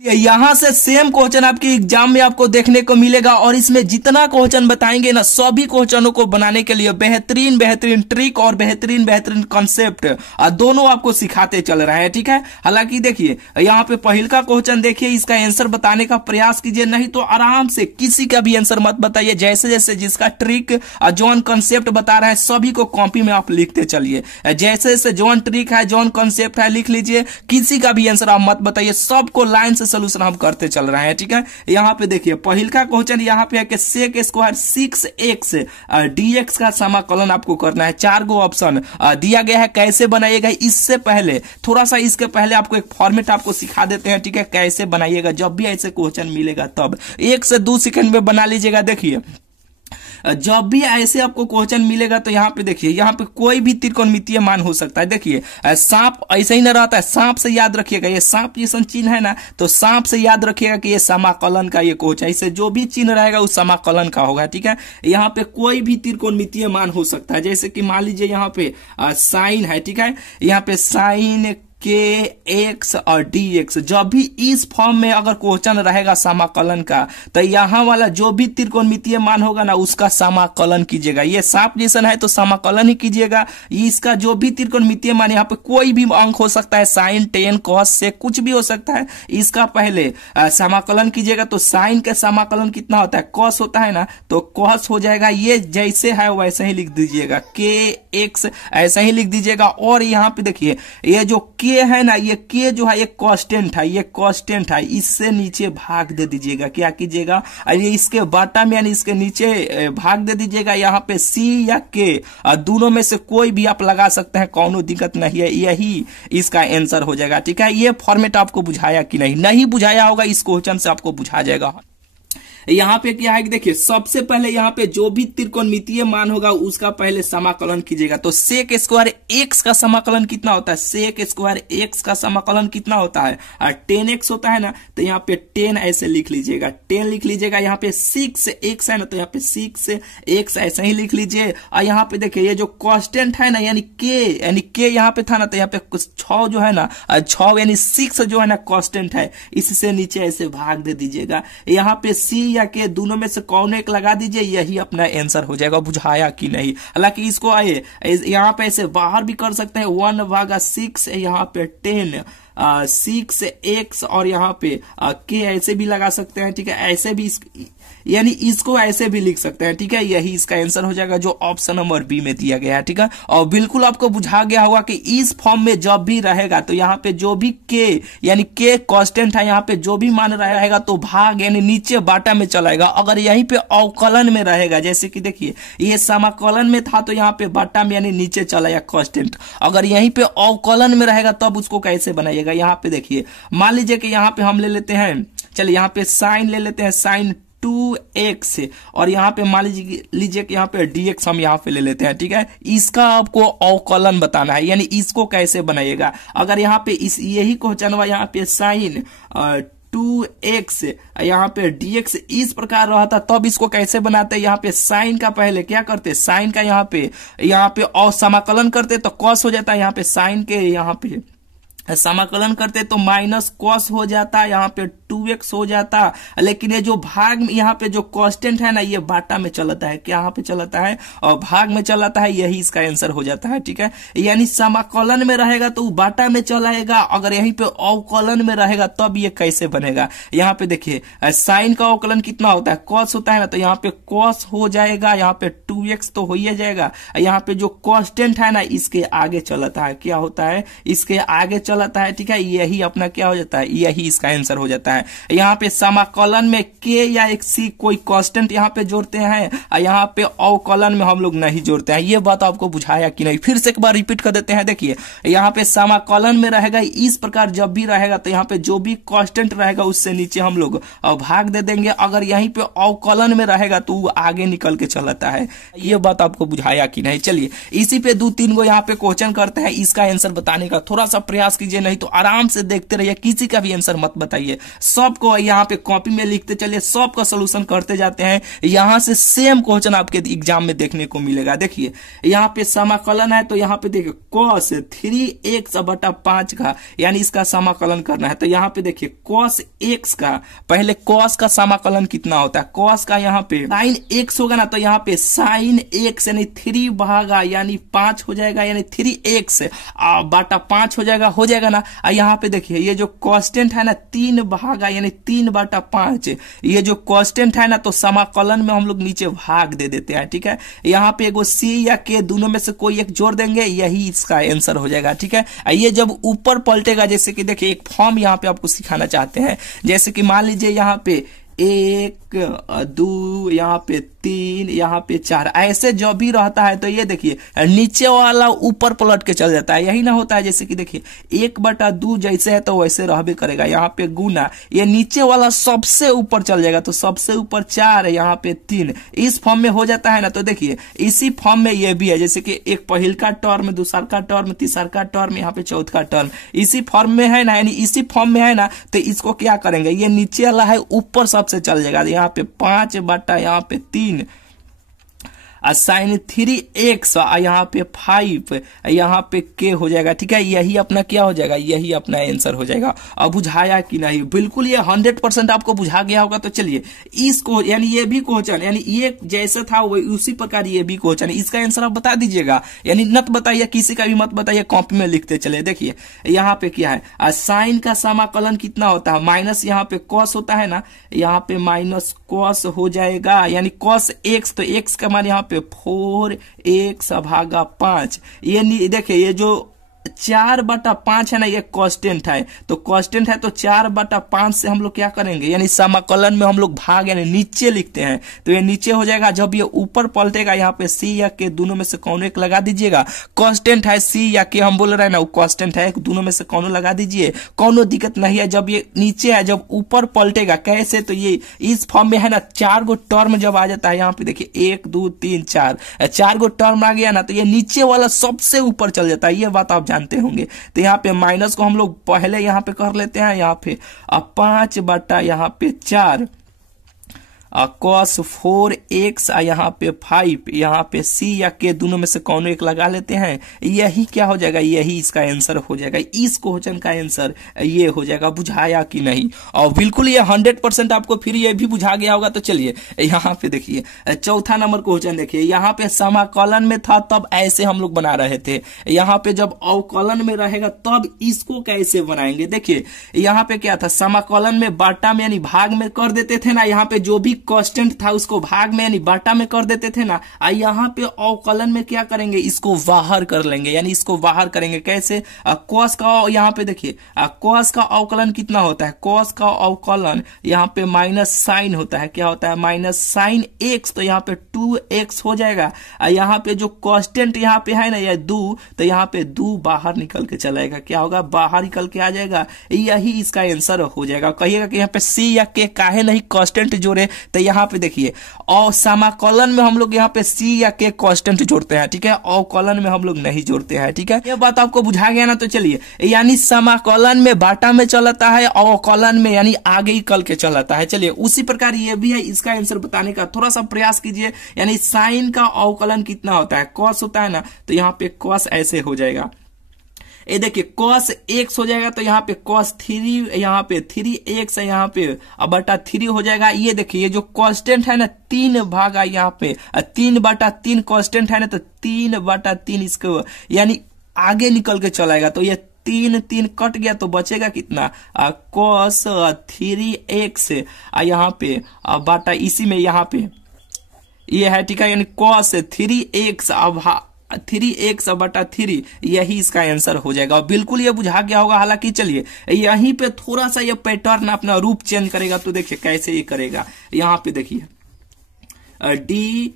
यहाँ से same question आपके एग्जाम में आपको देखने को मिलेगा और इसमें जितना क्वेश्चन बताएंगे ना सभी क्वेश्चनों को बनाने के लिए बेहतरीन बेहतरीन ट्रिक और बेहतरीन बेहतरीन कॉन्सेप्ट दोनों आपको सिखाते चल रहे हैं, ठीक है। हालांकि देखिए यहाँ पे पहल का क्वेश्चन देखिए, इसका आंसर बताने का प्रयास कीजिए, नहीं तो आराम से किसी का भी आंसर मत बताइए, जैसे जैसे जिसका ट्रिक जॉन कॉन्सेप्ट बता रहा है सभी को कॉपी में आप लिखते चलिए, जैसे जैसे जॉन ट्रिक है जॉन कॉन्सेप्ट है लिख लीजिए, किसी का भी आंसर आप मत बताइए, सबको लाइन से सोल्यूशन हम करते चल रहे हैं, ठीक है। यहाँ पे देखिए पहल का क्वेश्चन यहाँ पे है कि सेक स्क्वायर 6x dx का समाकलन आपको करना है। 4 गो ऑप्शन दिया गया है, कैसे बनाइएगा। इससे पहले थोड़ा सा इसके पहले आपको एक फॉर्मेट आपको सिखा देते हैं, ठीक है, कैसे बनाइएगा। जब भी ऐसे क्वेश्चन मिलेगा तब 1 से 2 सेकंड में बना लीजिएगा। देखिए जब भी ऐसे आपको क्वेश्चन मिलेगा तो यहाँ पे देखिए, यहाँ पे कोई भी त्रिकोणमितीय मान हो सकता है। देखिए सांप ऐसे ही ना रहता है, सांप से याद रखिएगा, ये सांप जैसा चिन्ह है ना, तो सांप से याद रखिएगा कि ये समाकलन का ये क्वेश्चन, इससे जो भी चिन्ह रहेगा उस समाकलन का होगा, ठीक है। यहाँ पे कोई भी त्रिकोणमितीय मान हो सकता है, जैसे कि मान लीजिए यहाँ पे साइन है, ठीक है, यहाँ पे साइन के एक्स और डी एक्स, जब भी इस फॉर्म में अगर क्वेश्चन रहेगा समाकलन का तो यहाँ वाला जो भी त्रिकोणमितीय मान होगा ना उसका समाकलन कीजिएगा। ये सांप जैसा है तो समाकलन ही कीजिएगा। इसका जो भी त्रिकोणमितीय मान, यहाँ पे कोई भी अंक हो सकता है, साइन टेन कॉस से कुछ भी हो सकता है, इसका पहले समाकलन कीजिएगा। तो साइन का समाकलन कितना होता है, कॉस होता है ना, तो कॉस हो जाएगा, ये जैसे है वैसे ही लिख दीजिएगा, के एक्स ऐसा ही लिख दीजिएगा। और यहाँ पे देखिए ये जो के है ना, ये के जो है ये कांस्टेंट है, ये कांस्टेंट है, इससे नीचे भाग दे दीजिएगा। क्या कीजिएगा, ये इसके बॉटम यानी इसके नीचे भाग दे दीजिएगा। यहाँ पे सी या के दोनों में से कोई भी आप लगा सकते हैं, कोनो दिक्कत नहीं है, यही इसका आंसर हो जाएगा, ठीक है। ये फॉर्मेट आपको बुझाया कि नहीं बुझाया होगा, इस क्वेश्चन से आपको बुझा जाएगा। यहाँ पे क्या है कि देखिए सबसे पहले यहाँ पे जो भी त्रिकोणमितीय मान होगा उसका पहले समाकलन कीजिएगा। तो सेक स्क्वायर एक्स का समाकलन कितना होता है, सेक स्क्वायर एक्स का समाकलन कितना होता है, 10x होता है ना, तो यहाँ पे 10 ऐसे लिख लीजिएगा, 10 लिख लीजिएगा। यहाँ पे 6x है ना, तो यहाँ पे 6x ऐसे ही लिख लीजिए। और यहाँ पे देखिए ये जो कांस्टेंट है ना, यानी के यहाँ पे था ना, तो यहाँ पे कुछ 6 जो है ना, 6 यानी 6 जो है ना कांस्टेंट है, इससे नीचे ऐसे भाग दे दीजिएगा। यहाँ पे सी या के दोनों में से कौन एक लगा दीजिए, यही अपना आंसर हो जाएगा। बुझाया कि नहीं। हालांकि इसको आए यहाँ पे ऐसे बाहर भी कर सकते हैं, 1/6 यहाँ पे 10 6x और यहाँ पे के ऐसे भी लगा सकते हैं, ठीक है। ऐसे भी यानी इसको ऐसे भी लिख सकते हैं, ठीक है। यही इसका आंसर हो जाएगा जो ऑप्शन नंबर बी में दिया गया है, ठीक है। और बिल्कुल आपको बुझा गया होगा कि इस फॉर्म में जब भी रहेगा तो यहाँ पे जो भी के यानी के कांस्टेंट है, यहाँ पे जो भी मान रहेगा तो भाग यानी नीचे बाटा में चलाएगा। अगर यहीं पे अवकलन में रहेगा, जैसे कि देखिए ये समाकलन में था तो यहाँ पे बाटा में यानी नीचे चलाएगा कांस्टेंट। अगर यहीं पे अवकलन में रहेगा तब उसको कैसे बनाइएगा। यहाँ पे देखिए मान लीजिए कि यहाँ पे हम ले लेते हैं, चलिए यहाँ पे साइन ले लेते हैं, साइन 2x और यहाँ पे मान लीजिए कि यहाँ पे dx हम यहाँ पे ले लेते हैं, ठीक है। इसका आपको अवकलन बताना है, यानी इसको कैसे बनाइएगा। अगर यहाँ पे इस यही क्वेश्चन हुआ, यहाँ पे साइन 2x यहाँ पे dx इस प्रकार रहा था, तब इसको कैसे बनाते हैं। यहाँ पे साइन का पहले क्या करते, साइन का यहाँ पे और समाकलन करते तो कॉस हो जाता है। यहाँ पे साइन के यहाँ पे समाकलन करते तो माइनस कॉस हो जाता, यहाँ पे 2x हो जाता। लेकिन ये जो भाग में यहाँ पे जो कांस्टेंट है ना, ये बाटा में चलता है, क्या यहाँ पे चलता है और भाग में चलाता है, यही इसका आंसर हो जाता है, ठीक है। यानी समाकलन में रहेगा तो बाटा में चलाएगा, अगर यहीं पे अवकलन में रहेगा तब ये कैसे बनेगा। यहाँ पे देखिए साइन का अवकलन कितना होता है, कॉस होता है ना, तो यहाँ पे कॉस हो जाएगा, यहाँ पे 2x तो हो ही जाएगा। यहाँ पे जो कांस्टेंट है ना इसके आगे चलता है, क्या होता है, इसके आगे चलता है, ठीक है। यही अपना क्या हो जाता है, यही इसका आंसर हो जाता है। यहाँ पे समाकलन में के या एक सी कोई कांस्टेंट यहाँ पे जोड़ते हैं, यहाँ पे अवकलन में हम लोग नहीं जोड़ते हैं। ये बात आपको बुझाया कि नहीं, फिर से एक बार रिपीट कर देते हैं। देखिए यहाँ पे समाकलन में रहेगा इस प्रकार, जब भी रहेगा तो यहाँ पे जो भी कांस्टेंट रहेगा उससे नीचे हम लोग भाग दे देंगे। अगर यहीं पे अवकलन में रहेगा तो वो आगे निकल के चलता है। ये बात आपको बुझाया कि नहीं। चलिए इसी पे 2-3 गो यहाँ पे क्वेश्चन करते हैं, इसका आंसर बताने का थोड़ा सा प्रयास कीजिए, नहीं तो आराम से देखते रहिए, किसी का भी आंसर मत बताइए, सबको यहाँ पे कॉपी में लिखते चलिए, सबका सोल्यूशन करते जाते हैं। यहाँ से सेम क्वेश्चन आपके एग्जाम में देखने को मिलेगा। देखिए यहाँ पे समाकलन है, तो यहाँ पे देखिए cos 3x/5 का, यानी इसका समाकलन करना है। तो यहाँ पे देखिए cos x का, पहले cos का समाकलन कितना होता है, cos का यहाँ पे sin x होगा ना, तो यहाँ पे sin x यानी 3 भागा यानी 5 हो जाएगा, यानी 3x बटा 5 हो जाएगा ना। यहाँ पे देखिए ये जो कांस्टेंट है ना 3 भागा यानी 3/5, ये जो कांस्टेंट है ना, तो समाकलन में हम लोग नीचे भाग दे देते हैं। ठीक है, यहाँ पे एगो c या k दोनों में से कोई एक जोड़ देंगे, यही इसका आंसर हो जाएगा। ठीक है, ये जब ऊपर पलटेगा, जैसे कि देखिए एक फॉर्म यहाँ पे आपको सिखाना चाहते हैं, जैसे कि मान लीजिए यहाँ पे 1 2 यहाँ पे 3 यहाँ पे 4, ऐसे जो भी रहता है तो ये देखिए नीचे वाला ऊपर पलट के चल जाता है, यही ना होता है। जैसे कि देखिए 1/2 जैसे है तो वैसे रहबे करेगा, यहाँ पे गुना, ये नीचे वाला सबसे ऊपर चल जाएगा, तो सबसे ऊपर 4 यहाँ पे 3, इस फॉर्म में हो जाता है ना। तो देखिए इसी फॉर्म में ये भी है, जैसे कि एक पहिलका टर्म, दूसरा टर्म, तीसरा टर्म, यहाँ पे चौथा टर्म, इसी फॉर्म में है ना, यानी इसी फॉर्म में है ना। तो इसको क्या करेंगे, ये नीचे वाला है ऊपर सबसे चल जाएगा, यहाँ पे 5 यहाँ पे 3 sin 3x, यहाँ पे 5, यहाँ पे k हो जाएगा। ठीक है, यही अपना क्या हो जाएगा, यही अपना आंसर हो जाएगा। अब बुझाया कि नहीं, बिल्कुल ये 100% आपको बुझा गया होगा। तो चलिए इसको, यानी ये भी क्वेश्चन, यानी ये जैसे था वही उसी प्रकार ये भी क्वेश्चन, इसका आंसर आप बता दीजिएगा, यानी मत बताइए, किसी का भी मत बताइए, कॉपी में लिखते चले। देखिए यहाँ पे क्या है, साइन का समाकलन कितना होता है, माइनस यहाँ पे कॉस होता है ना, यहाँ पे माइनस कॉस हो जाएगा, यानी कॉस x, तो x का मान यहाँ पे 4x/5। ये देखिए ये जो 4/5 है ना, ये कांस्टेंट है, तो कांस्टेंट है तो 4/5 से हम लोग क्या करेंगे, यानी समाकलन में हम लोग भाग यानी नीचे लिखते हैं, तो ये नीचे हो जाएगा। जब ये ऊपर पलटेगा, यहाँ पे c या k दोनों में से कौन एक लगा दीजिएगा, कांस्टेंट है c या k हम बोल रहे हैं ना, वो कांस्टेंट है, दोनों में से कौन लगा दीजिए, कोनो दिक्कत नहीं है। जब ये नीचे है, जब ऊपर पलटेगा कैसे, तो ये इस फॉर्म में है ना, 4 गो टर्म जब आ जाता है, यहाँ पे देखिए 1 2 3 4 गो टर्म आ गया ना, तो ये नीचे वाला सबसे ऊपर चल जाता है, ये बात आप जानते होंगे। तो यहाँ पे माइनस को हम लोग पहले यहाँ पे कर लेते हैं, यहाँ पे 5 यहाँ पे 4 cos 4x, यहाँ पे 5, यहाँ पे c या k दोनों में से कौन एक लगा लेते हैं, यही क्या हो जाएगा, यही इसका आंसर हो जाएगा। इस क्वेश्चन का आंसर ये हो जाएगा। बुझाया कि नहीं, और बिल्कुल ये 100% आपको फिर ये भी बुझा गया होगा। तो चलिए यहाँ पे देखिए चौथा नंबर क्वेश्चन देखिए, यहाँ पे समाकलन में था तब ऐसे हम लोग बना रहे थे, यहाँ पे जब अवकलन में रहेगा तब इसको कैसे बनाएंगे। देखिए यहाँ पे क्या था, समाकलन में बाटा में यानी भाग में कर देते थे ना, यहाँ पे जो भी कांस्टेंट था उसको भाग में यानी बाटा में कर देते थे ना, यहाँ पे अवकलन में क्या करेंगे, इसको बाहर कर लेंगे, यानी इसको बाहर करेंगे कैसे, कॉस का, यहाँ पे देखिए कॉस का अवकलन कितना होता है, कॉस का अवकलन यहाँ पे माइनस साइन होता है, क्या होता है, माइनस साइन x, तो यहाँ पे 2x हो जाएगा। यहाँ पे जो कांस्टेंट यहाँ पे है ना, ये 2, तो यहाँ पे 2 बाहर निकल के चलाएगा, क्या होगा, बाहर निकल के आ जाएगा, यही इसका आंसर हो जाएगा। कहिएगा कि यहाँ पे c या k काहे नहीं कांस्टेंट जोड़े, तो यहाँ पे देखिए और समाकलन में हम लोग यहाँ पे c या k कांस्टेंट जोड़ते हैं, ठीक है, अवकलन में हम लोग नहीं जोड़ते हैं। ठीक है, ये बात आपको बुझा गया ना। तो चलिए, यानी समाकलन में बाटा में चलता है, अवकलन में यानी आगे ही कल के चलता है। चलिए उसी प्रकार ये भी है, इसका आंसर बताने का थोड़ा सा प्रयास कीजिए। यानी साइन का अवकलन कितना होता है, कॉस होता है ना, तो यहाँ पे कॉस ऐसे हो जाएगा, ये देखिए cos x हो जाएगा, तो यहाँ पे cos 3, यहाँ पे 3x है, यहाँ पे बटा 3 हो जाएगा। ये देखिए ये जो कांस्टेंट है ना 3 भागा, यहाँ पे 3/3 कांस्टेंट है ना, तो 3/3 इसको यानी आगे निकल के चलाएगा, तो ये 3 कट गया, तो बचेगा कितना, cos 3x, यहाँ पे बटा इसी में यहाँ पे ये है, ठीक है, यानी cos 3x 3x/3, यही इसका आंसर हो जाएगा। और बिल्कुल ये बुझा गया होगा। हालांकि चलिए यहीं पे थोड़ा सा ये पैटर्न अपना रूप चेंज करेगा, तो देखिए कैसे ये करेगा। यहाँ पे देखिए d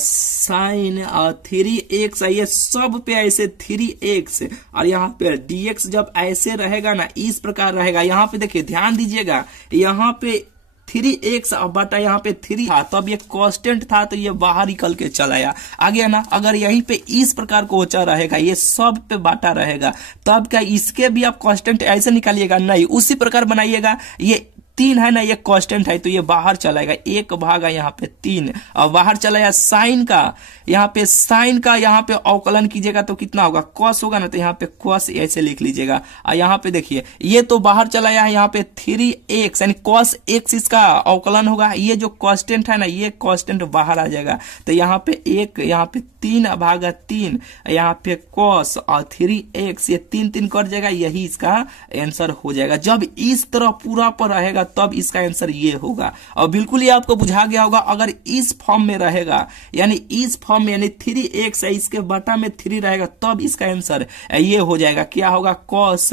साइन 3x, ये सब पे ऐसे 3x, और यहाँ पे dx जब ऐसे रहेगा ना, इस प्रकार रहेगा। यहाँ पे देखिए ध्यान दीजिएगा, यहाँ पे 3x बटा यहाँ पे 3 था, तब ये कांस्टेंट था, तो ये बाहर निकल के चला आ गया ना। अगर यहीं पे इस प्रकार को होचा रहेगा, ये सब पे बाटा रहेगा, तब क्या इसके भी आप कांस्टेंट ऐसे निकालिएगा, नहीं, उसी प्रकार बनाइएगा। ये 3 है ना, ये कांस्टेंट है तो ये बाहर चलाएगा, 1 भागा यहाँ पे 3 और बाहर चलाएगा। साइन का यहाँ पे अवकलन कीजिएगा तो कितना होगा, कॉस होगा ना, तो यहाँ पे कॉस ऐसे लिख लीजिएगा। और यहाँ पे देखिए ये तो बाहर चलाया है, यहाँ पे 3x यानी कॉस x इसका अवकलन होगा। ये जो कांस्टेंट है ना, ये कांस्टेंट बाहर आ जाएगा, तो यहाँ पे 1, यहाँ पे 3 भागा 3, यहाँ पे कॉस और 3x, ये 3 कट जाएगा, यही इसका आंसर हो जाएगा। जब इस तरह पूरा पर रहेगा तब इसका आंसर ये होगा। और बिल्कुल ये आपको बुझा गया होगा। अगर इस फॉर्म में रहेगा यानी इस फॉर्म में यानी 3x है, इसके बटा में 3 रहेगा, तब इसका आंसर ये हो जाएगा। क्या होगा, कॉस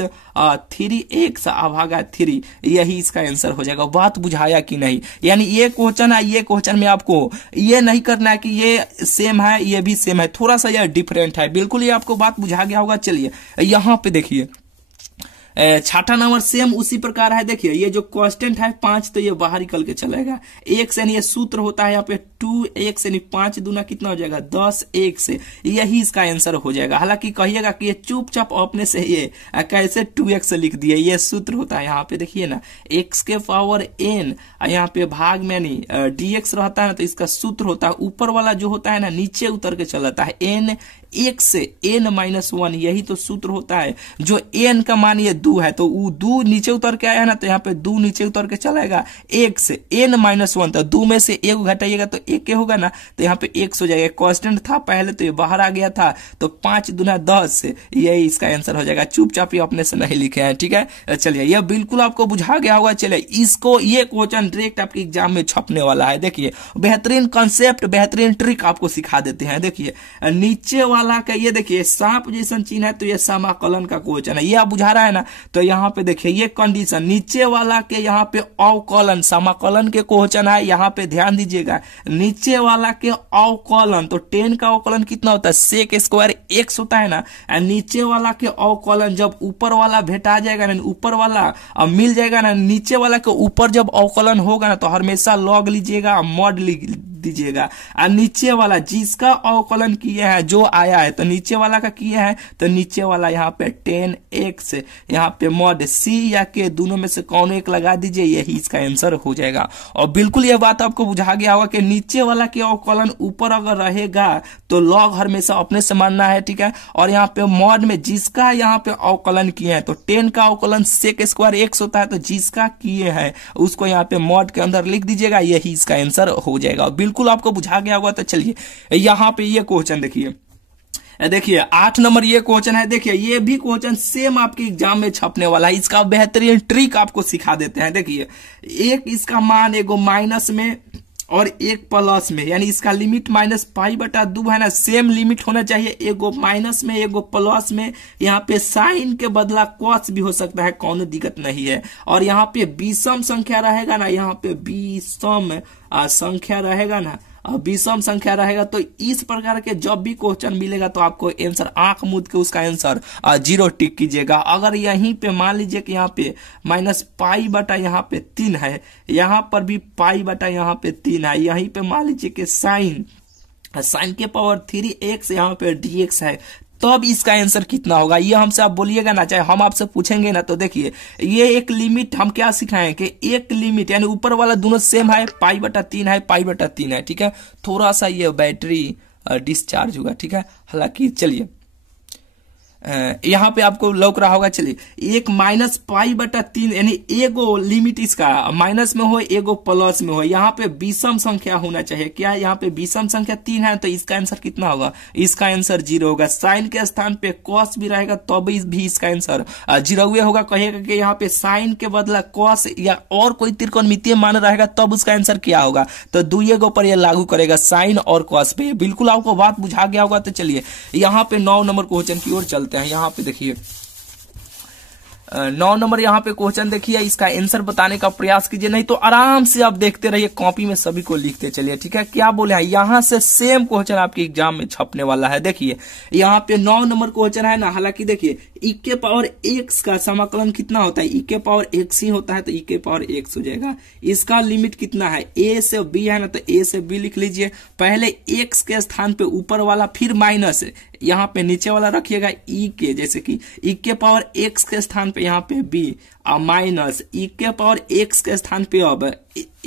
3x भागा 3, यही इसका आंसर हो जाएगा। बात बुझाया कि नहीं? यानी ये क्वेश्चन है, ये क्वेश्चन में आपको ये नहीं करना है कि ये सेम है ये भी सेम है, थोड़ा सा ये डिफरेंट है। बिल्कुल ये आपको बात बुझा गया होगा। चलिए यहाँ पे देखिए छठा नंबर सेम उसी प्रकार है। देखिए ये जो कांस्टेंट है 5, तो ये बाहर निकल के चलेगा। x यानी ये सूत्र होता है यहाँ पे 2x यानी 5 दूना कितना हो जाएगा, 10x, यही इसका आंसर हो जाएगा। हालांकि कहिएगा कि ये चुपचाप अपने से ये कैसे 2x लिख दिए, ये सूत्र होता है। यहाँ पे देखिए ना, x के पावर n, यहाँ पे भाग में नहीं dx रहता है ना, तो इसका सूत्र होता है ऊपर वाला जो होता है ना नीचे उतर के चलाता है, n 1 से n-1, यही तो सूत्र होता है। जो n का मान ये 2 है तो 2 नीचे उतर के आया है ना, तो यहाँ पे 2 नीचे उतर के चलाएगा। 1 से n-1, तो 2 में से 1 घटाइएगा तो 1 होगा ना, तो यहाँ पे x हो जाएगा। कांस्टेंट था पहले तो ये बाहर आ गया था, तो 5 दूना 10, यही इसका आंसर हो जाएगा। चुपचाप ये अपने से नहीं लिखे हैं, ठीक है। चलिए ये बिल्कुल आपको बुझा गया होगा। चलिए इसको ये क्वेश्चन डायरेक्ट आपके एग्जाम में छपने वाला है। देखिए बेहतरीन कॉन्सेप्ट, बेहतरीन ट्रिक आपको सिखा देते हैं। देखिए नीचे वाला का ये देखिए सांप जैसा चिन्ह है, तो ये समाकलन का क्वेश्चन है, ये आप बुझा रहा है ना। तो यहाँ पे देखिए ये कंडीशन नीचे वाला के यहाँ पे अवकलन, समाकलन के क्वेश्चन है। यहाँ पे ध्यान दीजिएगा, नीचे वाला के अवकलन, तो 10 का अवकलन कितना होता है, सेक स्क्वायर x होता है ना। नीचे वाला के अवकलन जब ऊपर वाला भेटा जाएगा ना, ऊपर वाला मिल जाएगा ना, नीचे वाला के ऊपर जब अवकलन होगा ना, तो हमेशा लॉग लीजिएगा, मॉड दीजिएगा। और नीचे वाला जिसका अवकलन किए हैं जो आया है, तो नीचे वाला का किए हैं, तो नीचे वाला यहाँ पे 10x, यहाँ पे मॉड c या k दोनों में से कौन एक लगा दीजिए, यही इसका आंसर हो जाएगा। और बिल्कुल यह बात आपको बुझा गया होगा कि नीचे वाला के अवकलन ऊपर अगर रहेगा तो लॉग हमेशा अपने से मानना है, ठीक है। और यहाँ पे मॉड में जिसका यहाँ पे अवकलन किए हैं, तो 10 का अवकलन सेक स्क्वायर x होता है, तो जिसका किए हैं उसको यहाँ पे मॉड के अंदर लिख दीजिएगा, यही इसका आंसर हो जाएगा। बिल्कुल आपको बुझा गया होगा। तो चलिए यहाँ पे ये क्वेश्चन देखिए 8 नंबर ये क्वेश्चन है। देखिए ये भी क्वेश्चन सेम आपके एग्जाम में छपने वाला है। इसका बेहतरीन ट्रिक आपको सिखा देते हैं। देखिए एक इसका मान एगो माइनस में और एक प्लस में, यानी इसका लिमिट -π/2 है ना, सेम लिमिट होना चाहिए, एगो माइनस में एगो प्लस में। यहाँ पे साइन के बदला कॉस भी हो सकता है, कौन दिक्कत नहीं है। और यहाँ पे विषम संख्या रहेगा ना, यहाँ पे विषम संख्या रहेगा ना, विषम संख्या रहेगा, तो इस प्रकार के जब भी क्वेश्चन मिलेगा तो आपको आंसर आंख मूंद के उसका आंसर 0 टिक कीजिएगा। अगर यहीं पे मान लीजिए कि यहाँ पे -π/, यहाँ पे 3 है, यहाँ पर भी π/, यहाँ पे 3 है, यहीं पे मान लीजिए कि साइन के पावर 3x, यहाँ पे dx है, तब इसका आंसर कितना होगा, ये हमसे आप बोलिएगा ना, चाहे हम आपसे पूछेंगे ना। तो देखिए ये एक लिमिट हम क्या सिखाएं कि एक लिमिट यानी ऊपर वाला दोनों सेम है, π/3 है, π/3 है, ठीक है। थोड़ा सा ये बैटरी डिस्चार्ज होगा, ठीक है। हालांकि चलिए यहाँ पे आपको लौक रहा होगा। चलिए एक -π/3 यानी एगो लिमिट इसका माइनस में हो, एगो प्लस में हो, यहाँ पे विषम संख्या होना चाहिए। क्या यहाँ पे विषम संख्या 3 है, तो इसका आंसर कितना होगा, इसका आंसर 0 होगा। साइन के स्थान पे कॉस भी रहेगा तो भी इसका आंसर 0 होगा। कहिएगा कि यहाँ पे साइन के बदला कॉस या और कोई त्रिकोणमितीय मान रहेगा तब उसका आंसर क्या होगा, तो 2 पर यह लागू करेगा, साइन और कॉस पे। बिल्कुल आपको बात बुझा गया होगा। तो चलिए यहाँ पे 9 नंबर क्वेश्चन की ओर चलते हैं। यहाँ पे देखिए 9 नंबर यहाँ पे क्वेश्चन देखिए, इसका आंसर बताने का प्रयास कीजिए, नहीं तो आराम से आप देखते रहिए, कॉपी में सभी को लिखते चलिए, ठीक है। क्या बोले हैं, यहाँ से सेम क्वेश्चन आपके एग्जाम में छपने वाला है। देखिए यहाँ पे 9 नंबर क्वेश्चन है ना। हालांकि देखिए e⁻x का समाकलन कितना होता है, e⁻x ही होता है, तो e⁻x हो जाएगा। इसका लिमिट कितना है, a से b है ना, तो a से b लिख लीजिए। पहले x के स्थान पे ऊपर वाला, फिर माइनस यहाँ पे नीचे वाला रखिएगा ई के, जैसे कि ई के पावर एक्स के स्थान पे यहाँ पे बी और माइनस ई के पावर एक्स के स्थान पे अब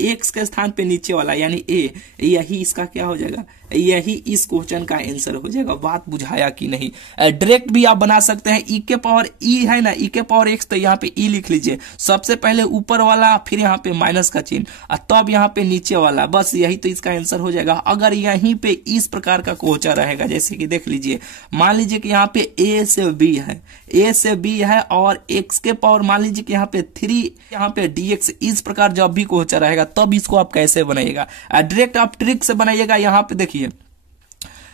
एक्स के स्थान पे नीचे वाला यानी ए, यही इसका क्या हो जाएगा, यही इस क्वेश्चन का आंसर हो जाएगा। बात बुझाया कि नहीं। डायरेक्ट भी आप बना सकते हैं, ई के पावर ई है ना, ई के पावर एक्स, तो यहाँ पे ई लिख लीजिए, सबसे पहले ऊपर वाला फिर यहाँ पे माइनस का चिन्ह और तब यहाँ पे नीचे वाला, बस यही तो इसका आंसर हो जाएगा। अगर यहीं पे इस प्रकार का क्वेश्चन रहेगा, जैसे कि देख लीजिए, मान लीजिए कि यहाँ पे ए से बी है, ए से बी है और एक्स के पावर मान लीजिए कि यहाँ पे 3, यहाँ पे dx, इस प्रकार जब भी क्वेश्चन रहेगा तब इसको आप कैसे बनाइएगा, डायरेक्ट आप ट्रिक से बनाइएगा। यहाँ पे देखिए,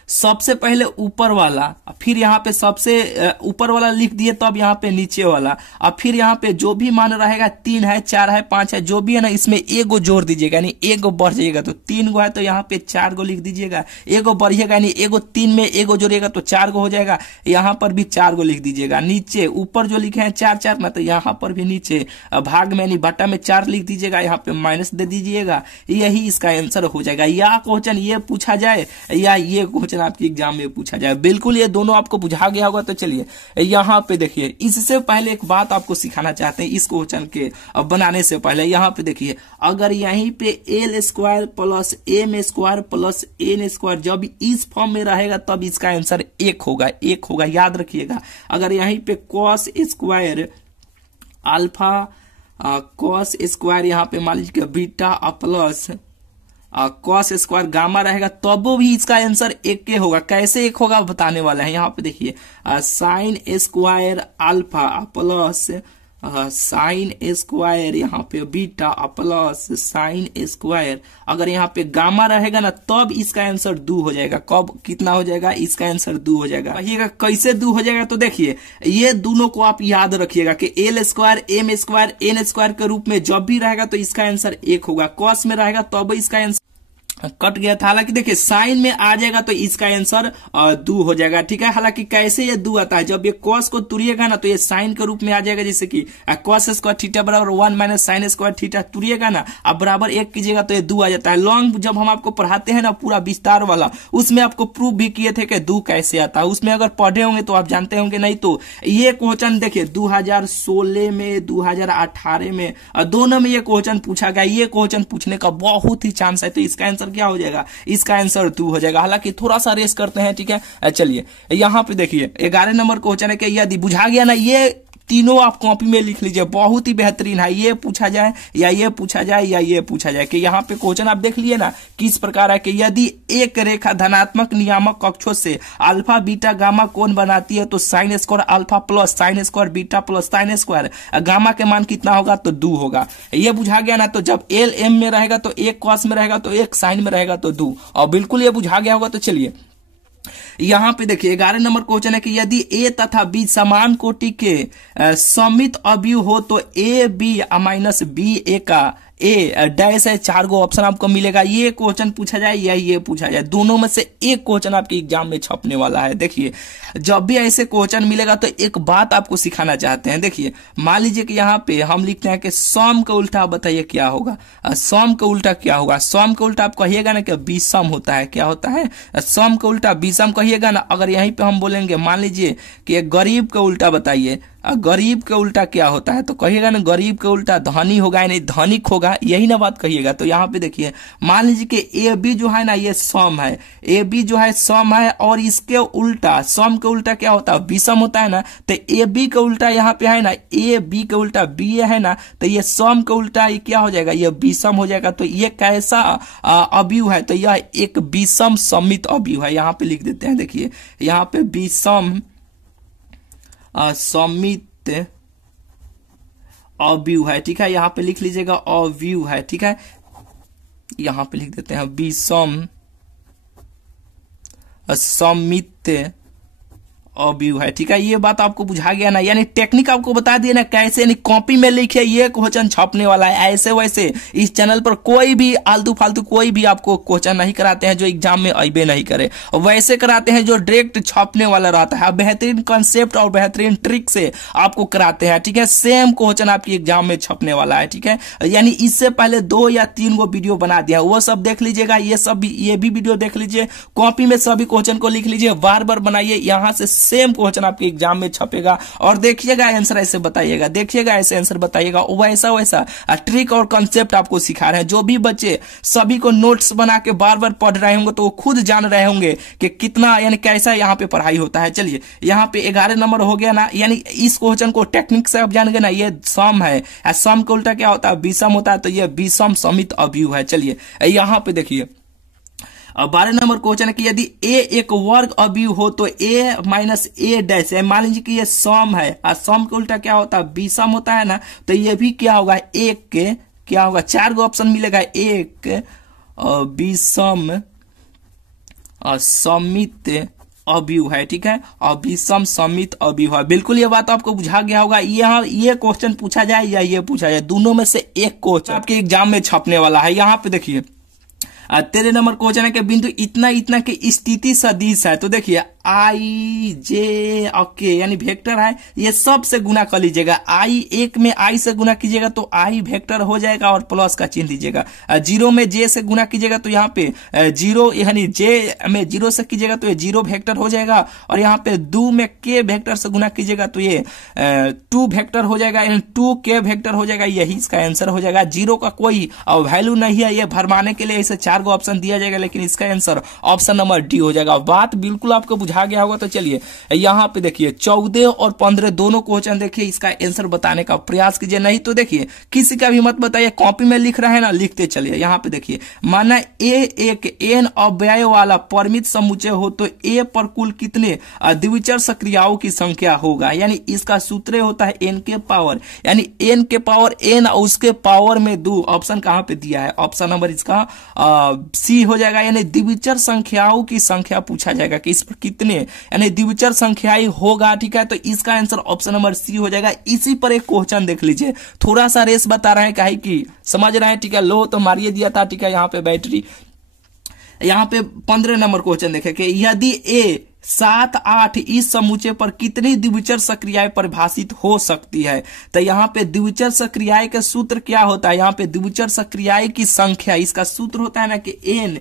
सबसे पहले ऊपर वाला, फिर यहाँ पे सबसे ऊपर वाला लिख दिए, तब यहाँ पे नीचे वाला, और फिर यहाँ पे जो भी मान रहेगा 3 है 4 है 5 है जो भी है ना, इसमें एक गो जोड़ दीजिएगा, यानी एक गो बढ़ जाइएगा तो 3 गो है तो यहाँ पे 4 गो लिख दीजिएगा, एक गो बढ़िएगा यानी एक गो 3 में एक गो जोड़िएगा तो 4 गो हो जाएगा, यहाँ पर भी 4 गो लिख दीजिएगा। नीचे ऊपर जो लिखे हैं 4 4 ना, तो यहाँ पर भी नीचे भाग में यानी बट्टा में 4 लिख दीजिएगा, यहाँ पे माइनस दे दीजिएगा, यही इसका आंसर हो जाएगा। या क्वेश्चन ये पूछा जाए या ये क्वेश्चन आपके एग्जाम में पूछा जाए, बिल्कुल ये दोनों आपको बुझा गया होगा। तो चलिए यहाँ पे देखिए, इससे पहले एक बात आपको सिखाना चाहते हैं इस क्वेश्चन के बनाने से पहले। यहाँ पे देखिए, अगर यहीं पे L square plus M square plus N square जब इस फॉर्म में रहेगा तब इसका आंसर 1 होगा, 1 होगा, याद रखिएगा। अगर यहीं पे cos square alpha cos square यहाँ पे मान लीजिए beta plus cos square gamma रहेगा तब भी इसका आंसर 1 के होगा। कैसे 1 होगा बताने वाला है। यहाँ पे देखिए, sine square alpha plus sine square यहाँ पे बीटा प्लस साइन स्क्वायर, अगर यहाँ पे गामा रहेगा ना तब इसका आंसर 2 हो जाएगा। कब कितना हो जाएगा, इसका आंसर 2 हो जाएगा। कहिएगा कैसे 2 हो जाएगा, तो देखिए ये दोनों को आप याद रखिएगा कि L square M square N square के रूप में जब भी रहेगा तो इसका आंसर 1 होगा, कॉस में रहेगा तब इसका आंसर कट गया था। हालांकि देखिए साइन में आ जाएगा तो इसका आंसर 2 हो जाएगा, ठीक है। हालांकि कैसे ये 2 आता है, जब ये कॉस को तुरिएगा ना तो ये साइन के रूप में आ जाएगा, जैसे कि कॉस स्क्वायर थीटा बराबर 1 माइनस साइन स्क्वायर थीटा, तुरिएगा ना अब बराबर 1 कीजिएगा तो ये 2 आ जाता है। लॉन्ग जब हम आपको पढ़ाते हैं ना पूरा विस्तार वाला, उसमें आपको प्रूव भी किए थे कि 2 कैसे आता है, उसमें अगर पढ़े होंगे तो आप जानते होंगे, नहीं तो ये क्वेश्चन देखिए 2016 में 2018 में दोनों में ये क्वेश्चन पूछा गया। ये क्वेश्चन पूछने का बहुत ही चांस है, तो इसका आंसर क्या हो जाएगा, इसका आंसर 2 हो जाएगा। हालांकि थोड़ा सा रेस करते हैं, ठीक है। चलिए यहाँ पे देखिए 11 नंबर क्वेश्चन है कि यदि बुझा गया ना, ये तीनों आप कॉपी में लिख लीजिए, बहुत ही बेहतरीन है। ये पूछा जाए या ये पूछा जाए या ये पूछा जाए कि यहाँ पे क्वेश्चन आप देख लिए ना किस प्रकार है कि यदि एक रेखा धनात्मक नियामक कक्षों से अल्फा बीटा गामा कोण बनाती है तो sine square alpha plus sine square beta plus sine square gamma के मान कितना होगा, तो 2 होगा। ये बुझा गया ना, तो जब एल एम में रहेगा तो 1 कॉस में रहेगा तो 1 साइन में रहेगा तो 2, और बिल्कुल ये बुझा गया होगा। तो चलिए यहाँ पे देखिए 11 नंबर क्वेश्चन है कि यदि ए तथा बी समान कोटि के सममित अवयव हो तो ए बी माइनस बी ए का ए डैश है, 4 गो ऑप्शन आपको मिलेगा। ये क्वेश्चन पूछा जाए या ये पूछा जाए, दोनों में से एक क्वेश्चन आपके एग्जाम में छपने वाला है। देखिए जब भी ऐसे क्वेश्चन मिलेगा तो एक बात आपको सिखाना चाहते हैं। देखिए मान लीजिए कि यहाँ पे हम लिखते हैं कि सम का उल्टा बताइए क्या होगा, सम का उल्टा क्या होगा। सम का उल्टा आप कहिएगा ना कि विषम होता है, क्या होता है, सम का उल्टा विषम कहिएगा ना। अगर यहीं पे हम बोलेंगे मान लीजिए कि गरीब का उल्टा बताइए, गरीब के उल्टा क्या होता है, तो कहिएगा ना गरीब के उल्टा धनी होगा यानी धनिक होगा, यही ना बात कहिएगा। तो यहाँ पे देखिए मान लीजिए कि ए बी जो है ना ये सम है, ए बी जो है सम है और इसके उल्टा सम के उल्टा क्या होता है, विषम होता है ना। तो ए बी के उल्टा यहाँ पे है ना, ए बी के उल्टा बी है ना, तो ये सम के उल्टा ये क्या हो जाएगा, ये विषम हो जाएगा। तो ये कैसा अवयव है, तो यह एक विषम सममित अवयव है। यहाँ पे लिख देते हैं, देखिए यहाँ पे विषम सममित अवयव है, ठीक है। यहाँ पे लिख लीजिएगा अवयव है, ठीक है। यहाँ पे लिख देते हैं विषम सममित अव्यू है। ठीक है, ये बात आपको बुझा गया ना, यानी टेक्निक आपको बता दिया ना कैसे, यानी कॉपी में लिखे ये क्वेश्चन छपने वाला है। ऐसे वैसे इस चैनल पर कोई भी आलतू फालतू कोई भी आपको क्वेश्चन नहीं कराते हैं जो एग्जाम में अबे नहीं करे, वैसे कराते हैं जो डायरेक्ट छपने वाला रहता है। बेहतरीन कॉन्सेप्ट और बेहतरीन ट्रिक से आपको कराते हैं। ठीक है, सेम क्वेश्चन आपकी एग्जाम में छपने वाला है। ठीक है, यानी इससे पहले 2 या 3 गो वीडियो बना दिया, वो सब देख लीजिएगा, ये भी वीडियो देख लीजिए, कॉपी में सभी क्वेश्चन को लिख लीजिए, बार बार बनाइए, यहां से सेम क्वेश्चन आपके एग्जाम में छपेगा। और देखिएगा आंसर ऐसे बताइएगा, देखिएगा ऐसे आंसर बताइएगा, वैसा वैसा ट्रिक और कॉन्सेप्ट आपको सिखा रहे हैं। जो भी बच्चे सभी को नोट्स बना के बार बार पढ़ रहे होंगे तो वो खुद जान रहे होंगे कि कितना यानी कैसा यहाँ पे पढ़ाई होता है। चलिए यहाँ पे 11 नंबर हो गया ना, यानी इस क्वेश्चन को टेक्निक से आप जान गए ना, ये सम है, सम के उल्टा क्या होता है, विषम होता है, तो ये विषम समित अव्यू है। चलिए यहाँ पे देखिए 12 नंबर क्वेश्चन है कि यदि a एक वर्ग अव्यू हो तो a माइनस ए डैश है। मान लीजिए कि ये सम है और सम के उल्टा क्या होता है, विषम होता है ना, तो ये भी क्या होगा, एक के क्या होगा, 4 गो ऑप्शन मिलेगा, एक विषम समित अव्यू है। ठीक है, विषम समित अव्यू है। बिल्कुल ये बात आपको बुझा गया होगा। यहाँ ये क्वेश्चन पूछा जाए या ये पूछा जाए, दोनों में से एक क्वेश्चन आपके एग्जाम में छपने वाला है। यहाँ पे देखिए 13 नंबर क्वेश्चन है कि बिंदु इतना इतना की स्थिति सदिश है। तो देखिए आई जे ओके यानी वेक्टर है, ये सब से गुना कर लीजिएगा। आई एक में आई से गुना कीजिएगा तो आई वेक्टर हो जाएगा और प्लस का चिन्ह दीजिएगा। 0 में जे से गुना कीजिएगा तो यहाँ पे 0 यानी जे में 0 से कीजिएगा तो ये 0 वेक्टर हो जाएगा। और यहाँ पे 2 में के वेक्टर से गुना कीजिएगा तो ये 2 वेक्टर हो जाएगा, यानी 2 के वेक्टर हो जाएगा। यही इसका आंसर हो जाएगा। 0 का कोई वैल्यू नहीं है, ये भरमाने के लिए इसे 4 गो ऑप्शन दिया जाएगा, लेकिन इसका आंसर ऑप्शन नंबर डी हो जाएगा। बात बिल्कुल आपको बुझा गया होगा। तो चलिए यहाँ पे देखिए 14 और 15 दोनों क्वेश्चन देखिए, इसका आंसर बताने का प्रयास कीजिए। नहीं तो देखिए किसी का भी मत बताइए, कॉपी में लिख रहे हैं ना, लिखते चलिए। यहाँ पे देखिए माना ए एक एन अव्यय वाला परिमित समुच्चय हो तो ए पर कुल कितने द्विचर सक्रियाओं की संख्या होगा। यानी इसका सूत्र होता है एन के पावर, यानी एन के पावर एन और उसके पावर में 2। ऑप्शन कहाँ पे दिया है, ऑप्शन नंबर इसका सी हो जाएगा। यानी द्विचर संख्याओं की संख्या पूछा जाएगा कि इस पर कितने यानी द्विचर संख्याएं होगा। ठीक है, तो इसका आंसर ऑप्शन नंबर सी हो जाएगा। इसी पर एक क्वेश्चन देख लीजिए, थोड़ा सा रेस बता रहे हैं काहे की समझ रहे हैं। ठीक है, लो तो मारिए दिया था। ठीक है, यहाँ पे बैटरी, यहाँ पे 15 नंबर क्वेश्चन देखे कि यदि ए 7 8 इस समुच्चय पर कितनी द्विचर सक्रियाएं परिभाषित हो सकती है। तो यहाँ पे द्विचर सक्रियाएं का सूत्र क्या होता है, यहाँ पे द्विचर सक्रियाएं की संख्या, इसका सूत्र होता है ना कि एन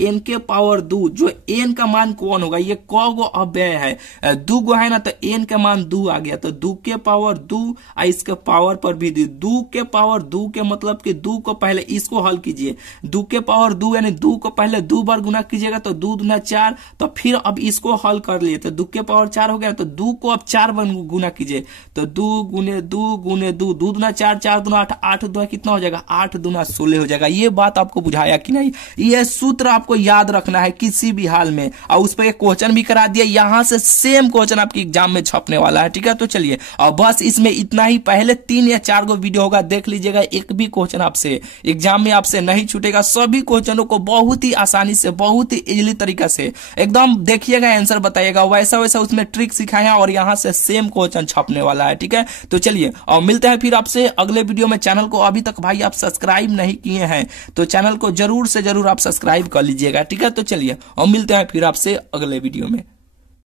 एन के पावर 2। जो एन का मान कौन होगा, ये कौगो अव्यय है, 2 गो है ना, तो एन का मान 2 आ गया। तो 2 के पावर 2 इसके पावर पर भी 2 के पावर 2 के मतलब कि 2 को पहले इसको हल कीजिए। 2 के पावर 2 यानी 2 को पहले 2 बार गुना कीजिएगा तो 2 दूना 4, तो फिर अब इसको हल कर लिए तो 2 के पावर 4 हो गया। तो 2 को अब 4 बार गुना कीजिए तो 2 गुने 2 गुने 2, 2 दूना 4, 4 दूना 8, 8 दूना कितना हो जाएगा, 8 दूना 16 हो जाएगा। ये बात आपको बुझाया कि नहीं, ये सूत्र आपको याद रखना है किसी भी हाल में। और उस पर एक क्वेश्चन भी करा दिया, यहां से सेम क्वेश्चन आपके एग्जाम में छपने वाला है। ठीक है, तो चलिए और बस इसमें इतना ही। पहले 3 या 4 गो वीडियो होगा, देख लीजिएगा, एक भी क्वेश्चन आपसे एग्जाम में आपसे नहीं छूटेगा। सभी क्वेश्चनों को बहुत ही आसानी से, बहुत ही इजीली तरीका से एकदम देखिएगा, आंसर बताइएगा, वैसा वैसा उसमें ट्रिक सिखाया और यहां से सेम क्वेश्चन छपने वाला है। ठीक है, तो चलिए और मिलते हैं फिर आपसे अगले वीडियो में। चैनल को अभी तक भाई आप सब्सक्राइब नहीं किए हैं तो चैनल को जरूर से जरूर आप सब्सक्राइब कर लीजिएगा। ठीक है, तो चलिए और मिलते हैं फिर आपसे अगले वीडियो में।